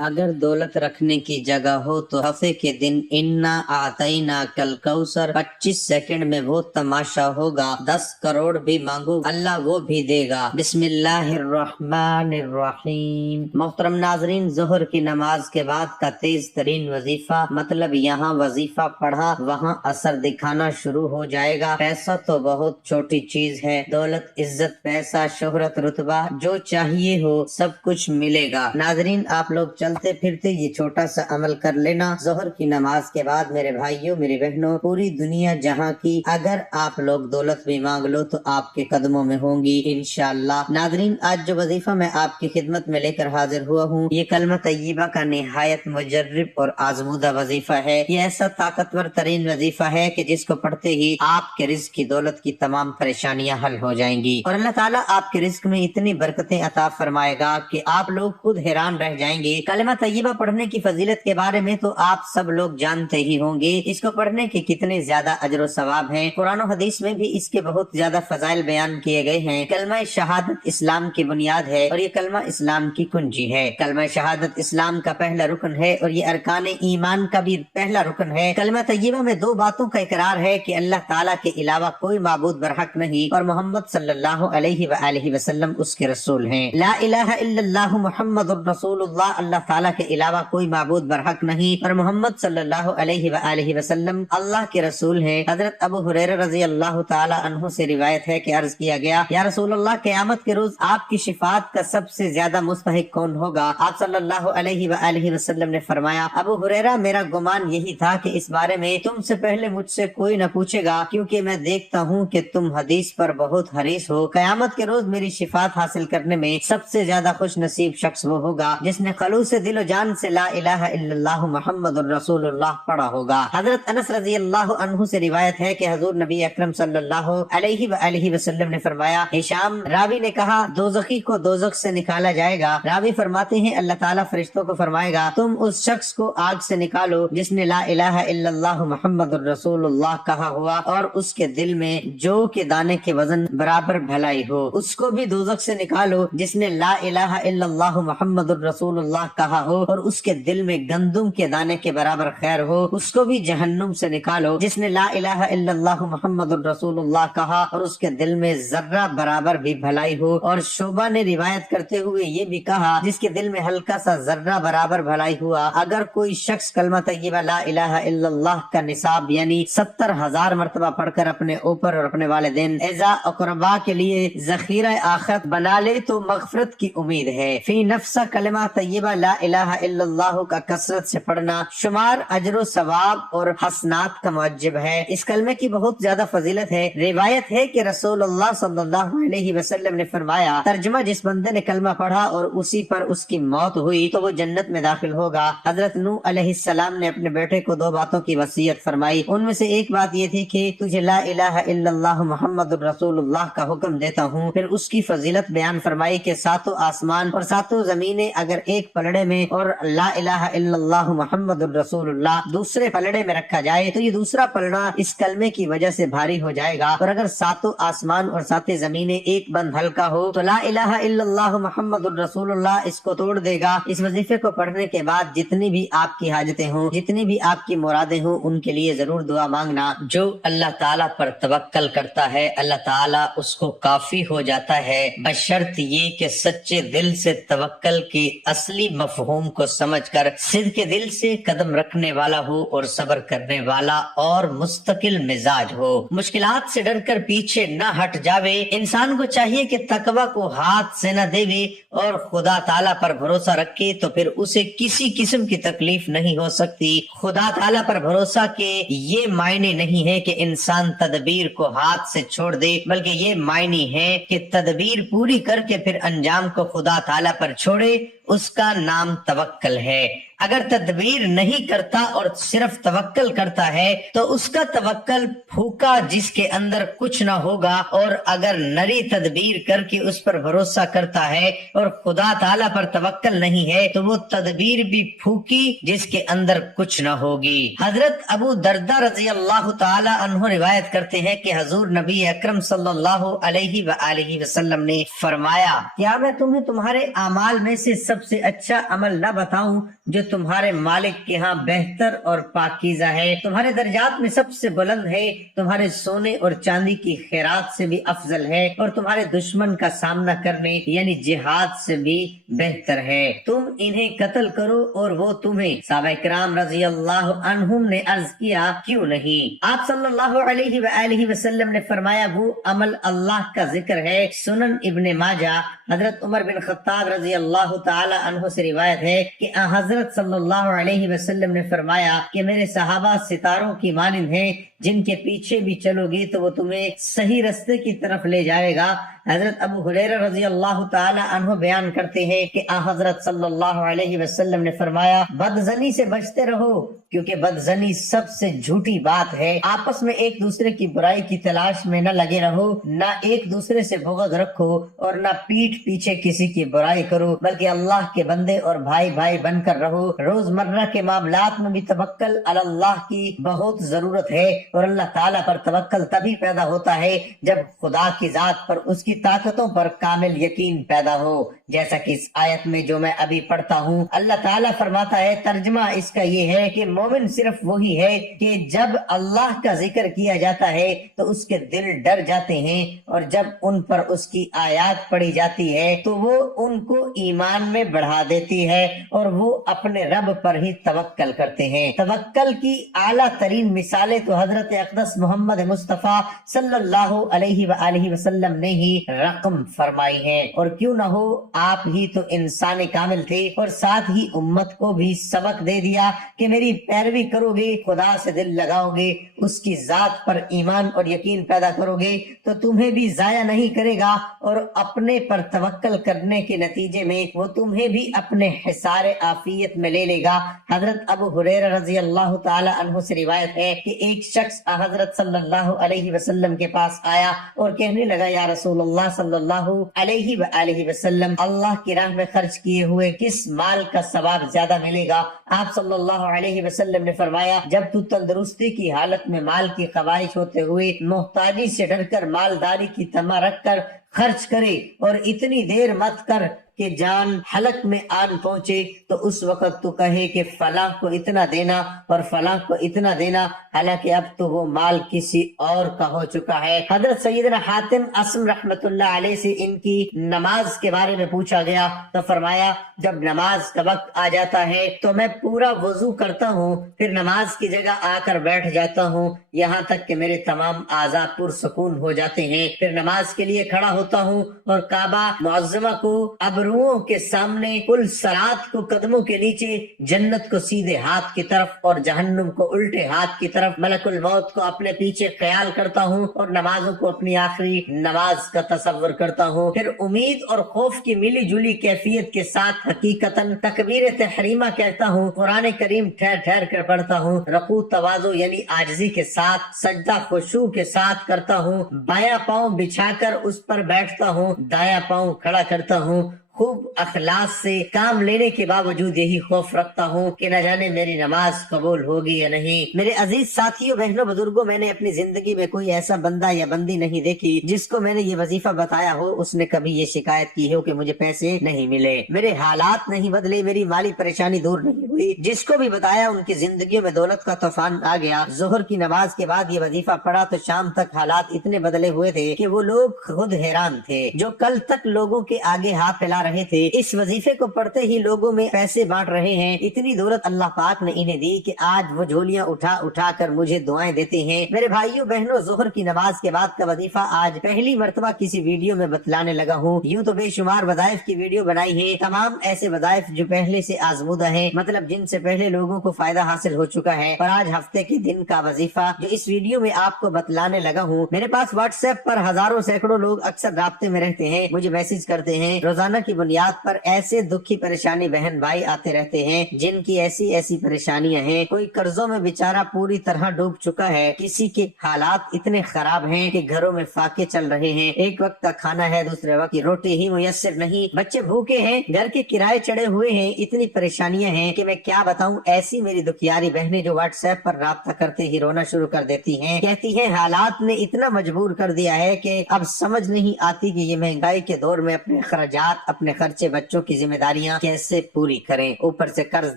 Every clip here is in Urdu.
اگر دولت رکھنے کی جگہ ہو تو ہفتے کے دن انا آتینا کل کوثر 25 سیکنڈ میں وہ تماشا ہوگا، 10 کروڑ بھی مانگو اللہ وہ بھی دے گا۔ بسم اللہ الرحمن الرحیم۔ محترم ناظرین، ظہر کی نماز کے بعد کا تیز ترین وظیفہ، مطلب یہاں وظیفہ پڑھا وہاں اثر دکھانا شروع ہو جائے گا۔ پیسہ تو بہت چھوٹی چیز ہے، دولت، عزت، پیسہ، شہرت، رتبہ، جو چاہیے ہو سب کچھ ملے گا۔ ناظرین، آپ لوگ چلتے پھرتے یہ چھوٹا سا عمل کر لینا۔ ظہر کی نماز کے بعد میرے بھائیوں، میری بہنوں، پوری دنیا جہاں کی اگر آپ لوگ دولت بھی مانگ لو تو آپ کے قدموں میں ہوں گی انشاءاللہ۔ ناظرین، آج جو وظیفہ میں آپ کی خدمت میں لے کر حاضر ہوا ہوں، یہ کلمہ طیبہ کا نہایت مجرب اور آزمودہ وظیفہ ہے۔ یہ ایسا طاقتور ترین وظیفہ ہے کہ جس کو پڑھتے ہی آپ کے رزق کی دولت کی تمام پریشانیاں حل ہو جائیں گی، اور اللہ تعالیٰ آپ کے رزق میں اتنی برکتیں عطا فرمائے گا کہ آپ لوگ خود حیران رہ جائیں گے۔ کلمہ طیبہ پڑھنے کی فضیلت کے بارے میں تو آپ سب لوگ جانتے ہی ہوں گے، اس کو پڑھنے کے کتنے زیادہ اجر و ثواب ہیں۔ قرآن و حدیث میں بھی اس کے بہت زیادہ فضائل بیان کیے گئے ہیں۔ کلمہ شہادت اسلام کی بنیاد ہے اور یہ کلمہ اسلام کی کنجی ہے۔ کلمہ شہادت اسلام کا پہلا رکن ہے اور یہ ارکان ایمان کا بھی پہلا رکن ہے۔ کلمہ طیبہ میں 2 باتوں کا اقرار ہے کہ اللہ تعالیٰ کے علاوہ کوئی معبود برحق نہیں اور محمد صلی اللہ علیہ وآلہ وسلم اس کے رسول ہیں۔ لا الہ الا اللہ محمد الرسول اللہ، اللہ تعالیٰ کے علاوہ کوئی معبود برحق نہیں اور محمد صلی اللہ علیہ وآلہ وسلم اللہ کے رسول ہیں۔ حضرت ابو ہریرہ رضی اللہ تعالیٰ عنہ سے روایت ہے کہ عرض کیا گیا، یا رسول اللہ، قیامت کے روز آپ کی شفاعت کا سب سے زیادہ مستحق کون ہوگا؟ آپ صلی اللہ علیہ وآلہ وسلم نے فرمایا، ابو ہریرہ، میرا گمان یہی تھا کہ اس بارے میں تم سے پہلے مجھ سے کوئی نہ پوچھے گا، کیونکہ میں دیکھتا ہوں کہ تم حدیث پر بہت حریص ہو۔ قیامت کے روز میری شفاعت حاصل کرنے میں سب سے زیادہ خوش نصیب شخص وہ ہوگا جس نے خلوص دل و جان سے لا الہ الا اللہ محمد الرسول اللہ پڑھا ہوگا۔ حضرت انس رضی اللہ عنہ سے روایت ہے کہ حضور نبی اکرم صلی اللہ علیہ وآلہ وسلم نے فرمایا، ہشام راوی نے کہا، دوزخی کو دوزخ سے نکالا جائے گا۔ راوی فرماتے ہیں، اللہ تعالیٰ فرشتوں کو فرمائے گا، تم اس شخص کو آگ سے نکالو جس نے لا الہ الا اللہ محمد الرسول اللہ کہا ہوا اور اس کے دل میں جو کے دانے کے وزن برابر بھلائی ہو۔ اس کو بھی دوزخ سے نکالو جس نے لا الہ الا اللہ محمد الرسول اللہ کہا ہو اور اس کے دل میں گندم کے دانے کے برابر خیر ہو۔ اس کو بھی جہنم سے نکالو جس نے لا الہ الا اللہ محمد الرسول اللہ کہا اور اس کے دل میں ذرہ برابر بھی بھلائی ہو۔ اور شعبہ نے روایت کرتے ہوئے یہ بھی کہا، جس کے دل میں ہلکا سا ذرہ برابر بھلائی ہوا، اگر کوئی شخص کلمہ طیبہ لا الہ الا اللہ کا نصاب یعنی 70,000 مرتبہ پڑھ کر اپنے اوپر اور اپنے والدین اعزا اقربا کے لیے ذخیرہ آخرت بنا لے تو مغفرت کی امید ہے۔ فی نفس کلمہ طیبہ لا الہ الا اللہ کا کثرت سے پڑھنا شمار اجر و ثواب اور حسنات کا معجب ہے۔ اس کلمے کی بہت زیادہ فضیلت ہے۔ روایت ہے کہ رسول اللہ صلی اللہ علیہ وسلم نے فرمایا، ترجمہ، جس بندے نے کلمہ پڑھا اور اسی پر اس کی موت ہوئی تو وہ جنت میں داخل ہوگا۔ حضرت نوح علیہ السلام نے اپنے بیٹے کو 2 باتوں کی وصیت فرمائی، ان میں سے ایک بات یہ تھی کہ تجھے لا الہ الا اللہ محمد الرسول اللہ کا حکم دیتا ہوں۔ پھر اس کی فضیلت بیان فرمائی کہ 7 آسمان اور 7 زمینیں اگر ایک پلڑے میں اور لا الہ الا اللہ محمد الرسول اللہ دوسرے پلڑے میں رکھا جائے تو یہ دوسرا پلڑا اس کلمے کی وجہ سے بھاری ہو جائے گا، اور اگر 7 آسمان اور 7 زمینیں ایک بند ہلکا ہو تو لا الہ الا اللہ محمد الرسول اللہ اس کو توڑ دے گا۔ اس وظیفے کو پڑھنے کے بعد جتنی بھی آپ کی حاجتیں ہوں، جتنی بھی آپ کی مرادیں ہوں، ان کے لیے ضرور دعا مانگنا۔ جو اللہ تعالیٰ پر توکل کرتا ہے اللہ تعالیٰ اس کو کافی ہو جاتا ہے، بشرط یہ کہ سچے دل سے توکل کی اصلی مفہوم کو سمجھ کر صدق دل سے قدم رکھنے والا ہو اور صبر کرنے والا اور مستقل مزاج ہو، مشکلات سے ڈر کر پیچھے نہ ہٹ جاوے۔ انسان کو چاہیے کہ تقوی کو ہاتھ سے نہ دیوے اور خدا تعالیٰ پر بھروسہ رکھے تو پھر اسے کسی قسم کی تکلیف نہیں ہو سکتی۔ خدا تعالیٰ پر بھروسہ کے یہ معنی نہیں ہے کہ انسان تدبیر کو ہاتھ سے چھوڑ دے، بلکہ یہ معنی ہے کہ تدبیر پوری کر کے پھر انجام کو خدا تعالیٰ پر چھوڑے، اس کا نام توکل ہے۔ اگر تدبیر نہیں کرتا اور صرف توکل کرتا ہے تو اس کا توکل پھوکا جس کے اندر کچھ نہ ہوگا، اور اگر نری تدبیر کر کے اس پر بھروسہ کرتا ہے اور خدا تعالیٰ پر توکل نہیں ہے تو وہ تدبیر بھی پھوکی جس کے اندر کچھ نہ ہوگی۔ حضرت ابو دردہ رضی اللہ تعالی عنہ روایت کرتے ہیں کہ حضور نبی اکرم صلی اللہ علیہ وآلہ وسلم نے فرمایا، کیا میں تمہیں تمہارے اعمال میں سے سب سے اچھا عمل نہ بتاؤں جو تمہارے مالک کے ہاں بہتر اور پاکیزہ ہے، تمہارے درجات میں سب سے بلند ہے، تمہارے سونے اور چاندی کی خیرات سے بھی افضل ہے، اور تمہارے دشمن کا سامنا کرنے یعنی جہاد سے بھی بہتر ہے، تم انہیں قتل کرو اور وہ تمہیں۔ صحابہ کرام رضی اللہ عنہم نے عرض کیا، کیوں نہیں؟ آپ صلی اللہ علیہ وآلہ وسلم نے فرمایا، وہ عمل اللہ کا ذکر ہے۔ سنن ابن ماجہ۔ حضرت عمر بن خطاب رضی اللہ تعالی عنہ سے روایت ہے کہ حضرت صلی اللہ علیہ وسلم نے فرمایا کہ میرے صحابہ ستاروں کی مانند ہیں، جن کے پیچھے بھی چلو گی تو وہ تمہیں صحیح رستے کی طرف لے جائے گا۔ حضرت ابو ہریرہ رضی اللہ تعالی عنہ بیان کرتے ہیں کہ حضرت صلی اللہ علیہ وسلم نے فرمایا، بدزنی سے بچتے رہو، کیونکہ بدزنی سب سے جھوٹی بات ہے۔ آپس میں ایک دوسرے کی برائی کی تلاش میں نہ لگے رہو، نہ ایک دوسرے سے بغض رکھو، اور نہ پیٹھ پیچھے کسی کی برائی کرو، بلکہ اللہ کے بندے اور بھائی بھائی بن کر رہو۔ روزمرہ کے معاملات میں بھی توکل علی اللہ کی بہت ضرورت ہے، اور اللہ تعالیٰ پر توکل تبھی پیدا ہوتا ہے جب خدا کی ذات پر، اس کی طاقتوں پر کامل یقین پیدا ہو، جیسا کہ اس آیت میں جو میں ابھی پڑھتا ہوں اللہ تعالیٰ فرماتا ہے، ترجمہ اس کا یہ ہے کہ مومن صرف وہی ہے کہ جب اللہ کا ذکر کیا جاتا ہے تو اس کے دل ڈر جاتے ہیں، اور جب ان پر اس کی آیات پڑھی جاتی ہے تو وہ ان کو ایمان میں بڑھا دیتی ہے، اور وہ اپنے رب پر ہی توکل کرتے ہیں۔ توکل کی اعلیٰ ترین مثالیں تو حضرت اقدس محمد مصطفیٰ صلی اللہ علیہ وآلہ وسلم نے ہی رقم فرمائی ہے، اور کیوں نہ ہو، آپ ہی تو انسان کامل تھے، اور ساتھ ہی امت کو بھی سبق دے دیا کہ میری پیروی کرو گے، خدا سے دل لگاؤ گے، اس کی ذات پر ایمان اور یقین پیدا کرو گے تو تمہیں بھی ضائع نہیں کرے گا، اور اپنے پر توکل کرنے کے نتیجے میں وہ تمہیں بھی اپنے حصار عافیت میں لے لے گا۔ حضرت ابو ہریرہ رضی اللہ تعالی عنہ سے روایت ہے کہ ایک شخص حضرت صلی اللہ علیہ وسلم کے پاس آیا اور کہنے لگا، یا رسول اللہ صلی اللہ علیہ وآلہ وسلم، اللہ کی راہ میں خرچ کیے ہوئے کس مال کا ثواب زیادہ ملے گا؟ آپ صلی اللہ علیہ وسلم نے فرمایا، جب تو تندرستی کی حالت میں مال کی خواہش ہوتے ہوئے محتاجی سے ڈر کر مالداری کی تمنا رکھ کر خرچ کرے، اور اتنی دیر مت کر کہ جان حلق میں آن پہنچے تو اس وقت تو کہے کہ فلاں کو اتنا دینا اور فلاں کو اتنا دینا، حالانکہ اب تو وہ مال کسی اور کا ہو چکا ہے۔ حضرت سیدنا حاتم اسم رحمت اللہ علیہ سے ان کی نماز کے بارے میں پوچھا گیا تو فرمایا، جب نماز کا وقت آ جاتا ہے تو میں پورا وضو کرتا ہوں، پھر نماز کی جگہ آ کر بیٹھ جاتا ہوں، یہاں تک کہ میرے تمام اعضاء پرسکون ہو جاتے ہیں، پھر نماز کے لیے کھڑا ہوتا ہوں اور کعبہ معظمہ کو ابروؤں کے سامنے، کل صراط کو قدموں کے نیچے، جنت کو سیدھے ہاتھ کی طرف اور جہنم کو الٹے ہاتھ کی طرف، ملک الموت کو اپنے پیچھے خیال کرتا ہوں، اور نمازوں کو اپنی آخری نماز کا تصور کرتا ہوں، پھر امید اور خوف کی ملی جلی کیفیت کے ساتھ حقیقتاً تکبیر تحریمہ کہتا ہوں، قرآن کریم ٹھہر ٹھہر کر پڑھتا ہوں، رکوع تواضع یعنی عاجزی کے ساتھ، سجدہ خشوع کے ساتھ کرتا ہوں، بایاں پاؤں بچھا کر اس پر بیٹھتا ہوں، دایاں پاؤں کھڑا کرتا ہوں، خوب اخلاص سے کام لینے کے باوجود یہی خوف رکھتا ہوں کہ نہ جانے میری نماز قبول ہوگی یا نہیں۔ میرے عزیز ساتھیوں، بہنوں، بزرگوں، میں نے اپنی زندگی میں کوئی ایسا بندہ یا بندی نہیں دیکھی جس کو میں نے یہ وظیفہ بتایا ہو اس نے کبھی یہ شکایت کی ہو کہ مجھے پیسے نہیں ملے، میرے حالات نہیں بدلے، میری مالی پریشانی دور نہیں ہوئی۔ جس کو بھی بتایا ان کی زندگیوں میں دولت کا طوفان آ گیا۔ ظہر کی نماز کے بعد یہ وظیفہ پڑھا تو شام تک حالات اتنے بدلے ہوئے تھے کہ وہ لوگ خود حیران تھے۔ جو کل تک لوگوں کے آگے ہاتھ پھیلا رہے تھے، اس وظیفے کو پڑھتے ہی لوگوں میں پیسے بانٹ رہے ہیں۔ اتنی دولت اللہ پاک نے انہیں دی کہ آج وہ جھولیاں اٹھا اٹھا کر مجھے دعائیں دیتے ہیں۔ میرے بھائیوں بہنوں، ظہر کی نماز کے بعد کا وظیفہ آج پہلی مرتبہ کسی ویڈیو میں بتلانے لگا ہوں۔ یوں تو بے شمار وظائف کی ویڈیو بنائی ہے، تمام ایسے وظائف جو پہلے سے آزمودہ ہیں، مطلب جن سے پہلے لوگوں کو فائدہ حاصل ہو چکا ہے، اور آج ہفتے کے دن کا وظیفہ جو اس ویڈیو میں آپ کو بتلانے لگا ہوں۔ میرے پاس واٹس ایپ پر ہزاروں سینکڑوں لوگ اکثر رابطے میں رہتے ہیں، مجھے میسج کرتے ہیں، روزانہ کی بنیاد پر ایسے دکھی پریشانی بہن بھائی آتے رہتے ہیں جن کی ایسی پریشانیاں ہیں۔ کوئی قرضوں میں بیچارہ پوری طرح ڈوب چکا ہے، کسی کے حالات اتنے خراب ہیں کہ گھروں میں فاقے چل رہے ہیں، ایک وقت کا کھانا ہے، دوسرے وقت کی روٹی ہی میسر نہیں، بچے بھوکے ہیں، گھر کے کرائے چڑھے ہوئے ہیں، اتنی پریشانیاں ہیں کہ میں کیا بتاؤں۔ ایسی میری دکھیاری بہنیں جو واٹس ایپ پر رابطہ کرتے ہی رونا شروع کر دیتی ہیں، کہتی ہیں حالات نے اتنا مجبور کر دیا ہے کہ اب سمجھ نہیں آتی کہ یہ مہنگائی کے دور میں اپنے اخراجات، اپنے خرچے، بچوں کی ذمہ داریاں کیسے پوری کریں۔ اوپر سے قرض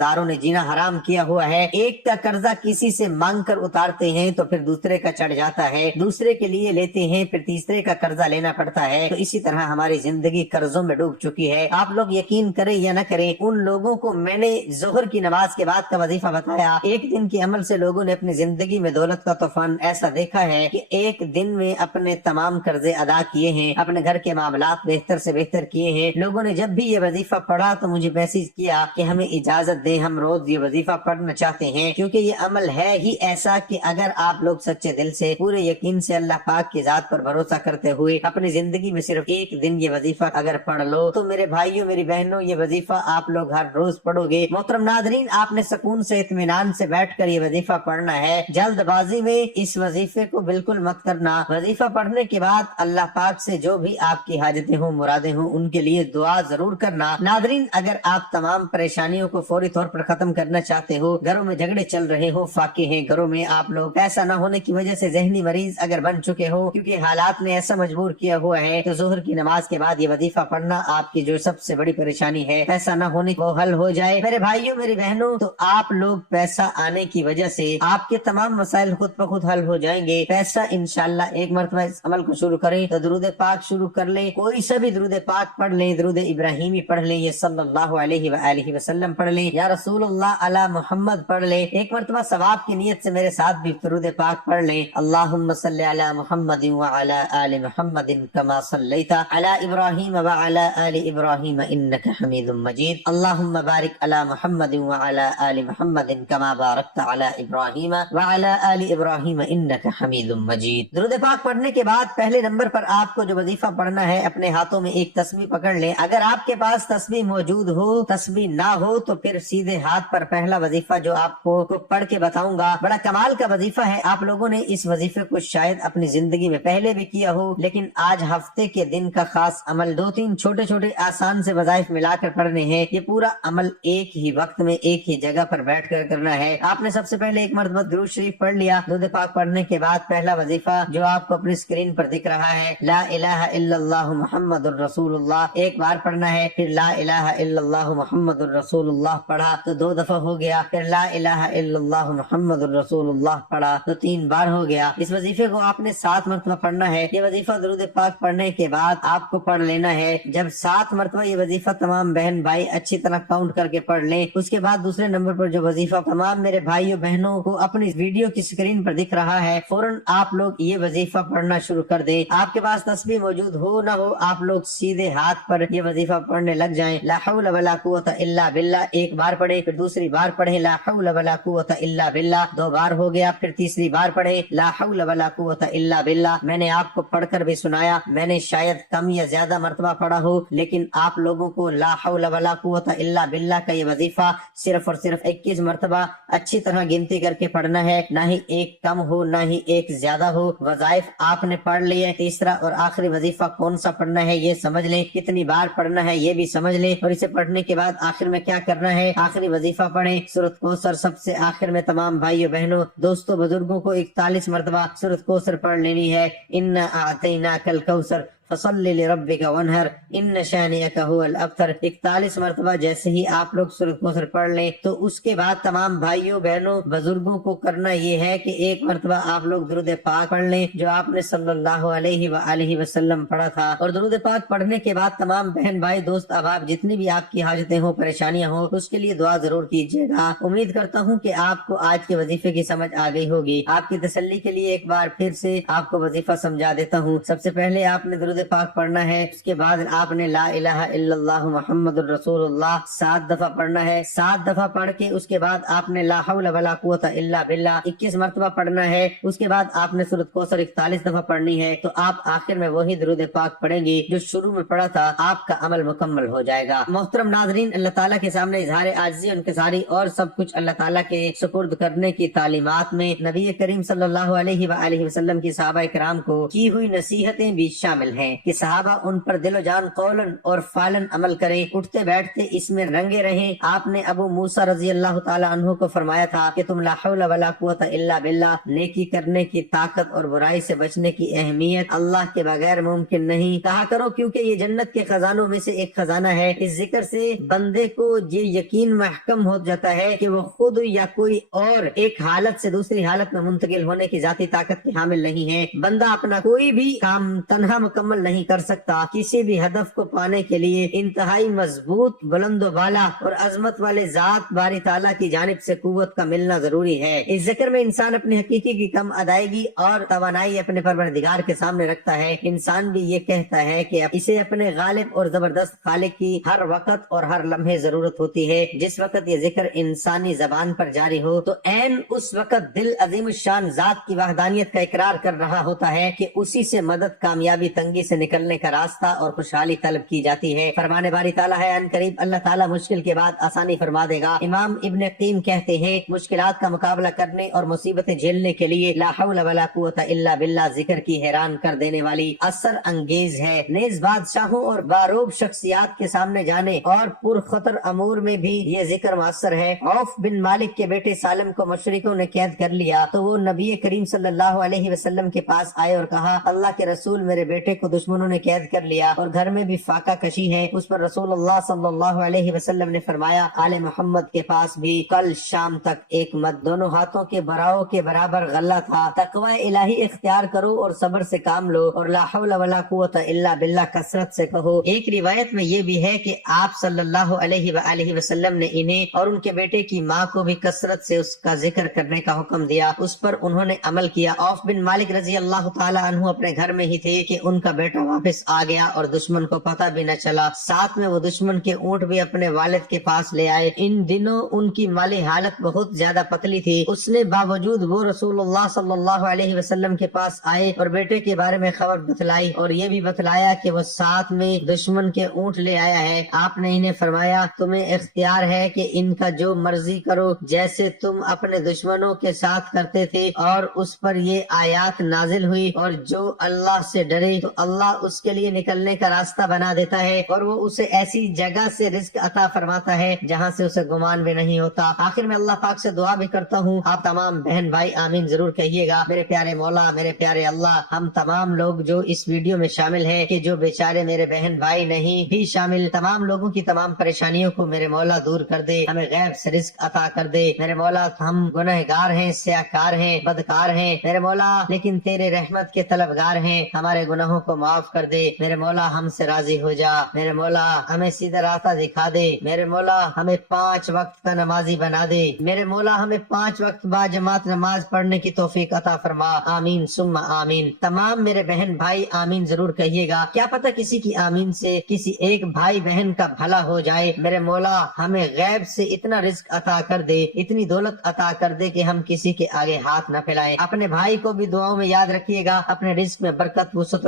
داروں نے جینا حرام کیا ہوا ہے، ایک کا قرضہ کسی سے مانگ کر اتارتے ہیں تو پھر دوسرے کا چڑھ جاتا ہے، دوسرے کے لیے لیتے ہیں پھر تیسرے کا قرضہ لینا پڑتا ہے۔ تو اسی طرح ہماری زندگی قرضوں میں ڈوب چکی ہے۔ آپ لوگ یقین کریں یا نہ کریں، ان لوگوں کو میں نے ظہر کی نماز کے بعد کا وظیفہ بتایا، ایک دن کے عمل سے لوگوں نے اپنی زندگی میں دولت کا طوفان ایسا دیکھا ہے کہ ایک دن میں اپنے تمام قرضے ادا کیے ہیں، اپنے گھر کے معاملات بہتر سے بہتر کیے ہیں۔ لوگوں نے جب بھی یہ وظیفہ پڑھا تو مجھے میسج کیا کہ ہمیں اجازت دیں، ہم روز یہ وظیفہ پڑھنا چاہتے ہیں، کیونکہ یہ عمل ہے ہی ایسا کہ اگر آپ لوگ سچے دل سے، پورے یقین سے اللہ پاک کی ذات پر بھروسہ کرتے ہوئے اپنی زندگی میں صرف ایک دن یہ وظیفہ اگر پڑھ لو تو میرے بھائیوں میری بہنوں یہ وظیفہ آپ لوگ ہر روز پڑھو گے۔ محترم ناظرین، آپ نے سکون سے اطمینان سے بیٹھ کر یہ وظیفہ پڑھنا ہے، جلد بازی میں اس وظیفے کو بالکل مت کرنا۔ وظیفہ پڑھنے کے بعد اللہ پاک سے جو بھی آپ کی حاجتیں ہوں، مرادیں ہوں، ان کے لیے دعا ضرور کرنا۔ ناظرین، اگر آپ تمام پریشانیوں کو فوری طور پر ختم کرنا چاہتے ہو، گھروں میں جھگڑے چل رہے ہو، فاقے ہیں گھروں میں، آپ لوگ پیسہ نہ ہونے کی وجہ سے ذہنی مریض اگر بن چکے ہو کیونکہ حالات نے ایسا مجبور کیا ہوا ہے، تو ظہر کی نماز کے بعد یہ وظیفہ پڑھنا آپ کی جو سب سے بڑی پریشانی ہے، پیسہ نہ ہونے کو حل ہو جائے۔ میرے بھائیوں میری بہنوں، تو آپ لوگ پیسہ آنے کی وجہ سے آپ کے تمام مسائل خود بخود حل ہو جائیں گے۔ پیسہ انشاءاللہ ایک مرتبہ اس عمل کو شروع کریں تو درود پاک شروع کر لیں، کوئی سا بھی درود پاک پڑھ لیں، درود ابراہیمی پڑھ لیں، یہ صلی اللہ علیہ وآلہ وسلم پڑھ لیں، یا رسول اللہ علی محمد پڑھ لیں، ایک مرتبہ ثواب کی نیت سے میرے ساتھ بھی درود پاک پڑھ لیں۔ اللہم صلی علی محمد وعلی آل محمد کما صلیت علی ابراہیم وعلی آل ابراہیم انک حمید مجید، اللہم بارک علی محمد وعلی آل محمد کما بارکت علی ابراہیم وعلی آل ابراہیم انک حمید مجید۔ درود پاک پڑھنے کے بعد پہلے نمبر پر آپ کو جو وظیفہ پڑھنا ہے، اپنے ہاتھوں میں ایک تسبیح پکڑ لیں۔ اگر آپ کے پاس تسبیح موجود ہو، تسبیح نہ ہو تو پھر سیدھے ہاتھ پر پہلا وظیفہ جو آپ کو پڑھ کے بتاؤں گا، بڑا کمال کا وظیفہ ہے۔ آپ لوگوں نے اس وظیفے کو شاید اپنی زندگی میں پہلے بھی کیا ہو، لیکن آج ہفتے کے دن کا خاص عمل، دو تین چھوٹے چھوٹے آسان سے وظائف ملا کر پڑھنے ہیں۔ یہ پورا عمل ایک ہی وقت میں ایک ہی جگہ پر بیٹھ کر کرنا ہے۔ آپ نے سب سے پہلے ایک مرتبہ درود شریف پڑھ لیا، درود پاک پڑھنے کے بعد پہلا وظیفہ جو آپ کو اپنی اسکرین پر دکھ رہا ہے، لا الہ الا اللہ محمد الرسول اللہ، ایک بار پڑھنا ہے۔ پھر لا الہ الا اللہ محمد الرسول اللہ پڑھا تو 2 دفعہ ہو گیا، پھر لا الہ الا اللہ محمد الرسول اللہ پڑھا تو 3 بار ہو گیا۔ اس وظیفے کو آپ نے 7 مرتبہ پڑھنا ہے۔ یہ وظیفہ درود پاک پڑھنے کے بعد آپ کو پڑھ لینا ہے۔ جب 7 مرتبہ یہ وظیفہ تمام بہن بھائی اچھی طرح کاؤنٹ کر کے پڑھ لیں، اس کے بعد دوسرے نمبر پر جو وظیفہ تمام میرے بھائیوں بہنوں کو اپنی ویڈیو کی اسکرین پر دکھ رہا ہے، فوراً آپ لوگ یہ وظیفہ پڑھنا شروع کر دیں۔ آپ کے پاس تسبیح موجود ہو نہ ہو، آپ لوگ سیدھے ہاتھ پر یہ وظیفہ پڑھنے لگ جائیں۔ لا حول ولا قوت الا باللہ ایک بار پڑھیں، پھر دوسری بار پڑھیں لا حول ولا قوت الا باللہ، 2 بار ہو گیا، پھر تیسری بار پڑھیں لا حول ولا قوت الا باللہ۔ میں نے آپ کو پڑھ کر بھی سنایا، میں نے شاید کم یا زیادہ مرتبہ پڑھا ہو، لیکن آپ لوگوں کو لا حول ولا قوت الا باللہ کا یہ وظیفہ صرف اور صرف 21 مرتبہ اچھی طرح گنتی کر کے پڑھنا ہے، نہ ہی ایک کم ہو نہ ہی ایک زیادہ ہو۔ وظائف آپ نے پڑھ لیے، تیسرا اور آخری وظیفہ کون سا پڑھنا ہے یہ سمجھ لیں، کتنی بار پڑھنا ہے یہ بھی سمجھ لیں، اور اسے پڑھنے کے بعد آخر میں کیا کرنا ہے، آخری وظیفہ پڑھیں سورۃ کوثر۔ سب سے آخر میں تمام بھائیوں بہنوں دوستوں بزرگوں کو 41 مرتبہ سورۃ کوثر پڑھ لینی ہے۔ انا اعطیناک الکوثر فصل لربک وانحر ان شانئک هو الابتر۔ 41 مرتبہ جیسے ہی آپ لوگ سورۃ کوثر پڑھ لیں تو اس کے بعد تمام بھائیوں بہنوں بزرگوں کو کرنا یہ ہے کہ ایک مرتبہ آپ لوگ درود پاک پڑھ لیں جو آپ نے صلی اللہ علیہ وآلہ وسلم پڑھا تھا، اور درود پاک پڑھنے کے بعد تمام بہن بھائی دوست احباب جتنی بھی آپ کی حاجتیں ہوں پریشانیاں ہوں اس کے لیے دعا ضرور کیجیے گا۔ امید کرتا ہوں کہ آپ کو آج کے وظیفے کی سمجھ آ گئی ہوگی۔ آپ کی تسلی کے لیے ایک بار پھر سے آپ کو وظیفہ سمجھا دیتا ہوں۔ سب سے پہلے آپ نے درود پاک پڑھنا ہے، اس کے بعد آپ نے لا الہ الا اللہ محمد الرسول اللہ 7 دفعہ پڑھنا ہے، 7 دفعہ پڑھ کے اس کے بعد آپ نے لا حول ولا قوت الا باللہ 21 مرتبہ پڑھنا ہے، اس کے بعد آپ نے سورۃ کوثر 41 دفعہ پڑھنی ہے۔ تو آپ آخر میں وہی درود پاک پڑھیں گی جو شروع میں پڑھا تھا، آپ کا عمل مکمل ہو جائے گا۔ محترم ناظرین، اللہ تعالیٰ کے سامنے اظہار عاجزی انکساری اور سب کچھ اللہ تعالیٰ کے سپرد کرنے کی تعلیمات میں نبی کریم صلی اللہ علیہ وآلہ وسلم کی صحابہ کرام کو کی ہوئی نصیحتیں بھی شامل ہیں کہ صحابہ ان پر دل و جان قولاً اور فعلاً عمل کریں، اٹھتے بیٹھتے اس میں رنگے رہیں۔ آپ نے ابو موسیٰ رضی اللہ تعالیٰ عنہ کو فرمایا تھا کہ تم لا حول ولا قوت الا باللہ، نیکی کرنے کی طاقت اور برائی سے بچنے کی اہمیت اللہ کے بغیر ممکن نہیں کہا کرو، کیونکہ یہ جنت کے خزانوں میں سے ایک خزانہ ہے۔ اس ذکر سے بندے کو یہ یقین محکم ہو جاتا ہے کہ وہ خود یا کوئی اور ایک حالت سے دوسری حالت میں منتقل ہونے کی ذاتی طاقت کے حامل نہیں ہے۔ بندہ اپنا کوئی بھی کام تنہا مکمل نہیں کر سکتا، کسی بھی ہدف کو پانے کے لیے انتہائی مضبوط، بلند و بالا اور عظمت والے ذات باری تعالیٰ کی جانب سے قوت کا ملنا ضروری ہے۔ اس ذکر میں انسان اپنی حقیقی کی کم ادائیگی اور توانائی اپنے پروردگار کے سامنے رکھتا ہے۔ انسان بھی یہ کہتا ہے کہ اسے اپنے غالب اور زبردست خالق کی ہر وقت اور ہر لمحے ضرورت ہوتی ہے۔ جس وقت یہ ذکر انسانی زبان پر جاری ہو تو عین اس وقت دل عظیم الشان ذات کی وحدانیت کا اقرار کر رہا ہوتا ہے کہ اسی سے مدد، کامیابی، تنگی سے نکلنے کا راستہ اور خوشحالی طلب کی جاتی ہے۔ فرمان باری تعالیٰ ہے ان قریب اللہ تعالیٰ مشکل کے بعد آسانی فرما دے گا۔ امام ابن قیم کہتے ہیں مشکلات کا مقابلہ کرنے اور مصیبتیں جھیلنے کے لیے لا حول ولا قوت الا باللہ ذکر کی حیران کر دینے والی اثر انگیز ہے۔ نیز بادشاہوں اور باروب شخصیات کے سامنے جانے اور پرخطر امور میں بھی یہ ذکر مؤثر ہے۔ عوف بن مالک کے بیٹے سالم کو مشرکوں نے قید کر لیا تو وہ نبی کریم صلی اللہ علیہ وسلم کے پاس آئے اور کہا اللہ کے رسول، میرے بیٹے کو دشمنوں نے قید کر لیا اور گھر میں بھی فاقہ کشی ہے۔ اس پر رسول اللہ صلی اللہ علیہ وسلم نے فرمایا آل محمد کے پاس بھی کل شام تک ایک مد دونوں ہاتھوں کے براؤ کے برابر غلہ تھا۔ تقوی الہی اختیار کرو اور صبر سے کام لو اور لا حول ولا قوت الا باللہ کثرت سے کہو۔ ایک روایت میں یہ بھی ہے کہ آپ صلی اللہ علیہ وآلہ وسلم نے انہیں اور ان کے بیٹے کی ماں کو بھی کثرت سے اس کا ذکر کرنے کا حکم دیا۔ اس پر انہوں نے عمل کیا۔ عوف بن مالک رضی اللہ تعالی عنہ اپنے گھر میں ہی تھے کہ ان کا بیٹا واپس آ گیا اور دشمن کو پتہ بھی نہ چلا۔ ساتھ میں وہ دشمن کے اونٹ بھی اپنے والد کے پاس لے آئے۔ ان دنوں ان کی مالی حالت بہت زیادہ پتلی تھی، اس نے باوجود وہ رسول اللہ صلی اللہ علیہ وسلم کے پاس آئے اور بیٹے کے بارے میں خبر بتلائی اور یہ بھی بتلایا کہ وہ ساتھ میں دشمن کے اونٹ لے آیا ہے۔ آپ نے انہیں فرمایا تمہیں اختیار ہے کہ ان کا جو مرضی کرو، جیسے تم اپنے دشمنوں کے ساتھ کرتے تھے۔ اور اس پر یہ آیات نازل ہوئی اور جو اللہ سے ڈرے تو اللہ اس کے لیے نکلنے کا راستہ بنا دیتا ہے اور وہ اسے ایسی جگہ سے رزق عطا فرماتا ہے جہاں سے اسے گمان بھی نہیں ہوتا۔ آخر میں اللہ پاک سے دعا بھی کرتا ہوں، آپ تمام بہن بھائی آمین ضرور کہیے گا۔ میرے پیارے مولا، میرے پیارے اللہ، ہم تمام لوگ جو اس ویڈیو میں شامل ہیں کہ جو بیچارے میرے بہن بھائی نہیں بھی شامل، تمام لوگوں کی تمام پریشانیوں کو میرے مولا دور کر دے، ہمیں غیب سے رزق عطا کر دے۔ میرے مولا ہم گنہگار ہیں، سیاہکار ہیں، بدکار ہیں میرے مولا، لیکن تیرے رحمت کے طلبگار ہیں، ہمارے گناہوں کو معاف کر دے۔ میرے مولا ہم سے راضی ہو جا، میرے مولا ہمیں سیدھا راستہ دکھا دے، میرے مولا ہمیں 5 وقت کا نمازی بنا دے، میرے مولا ہمیں 5 وقت با جماعت نماز پڑھنے کی توفیق عطا فرما، آمین ثم آمین۔ تمام میرے بہن بھائی آمین ضرور کہیے گا، کیا پتہ کسی کی آمین سے کسی ایک بھائی بہن کا بھلا ہو جائے۔ میرے مولا ہمیں غیب سے اتنا رزق عطا کر دے، اتنی دولت عطا کر دے کہ ہم کسی کے آگے ہاتھ نہ پھیلائیں۔ اپنے بھائی کو بھی دعاؤں میں یاد رکھیے گا، اپنے رزق میں برکت وسعت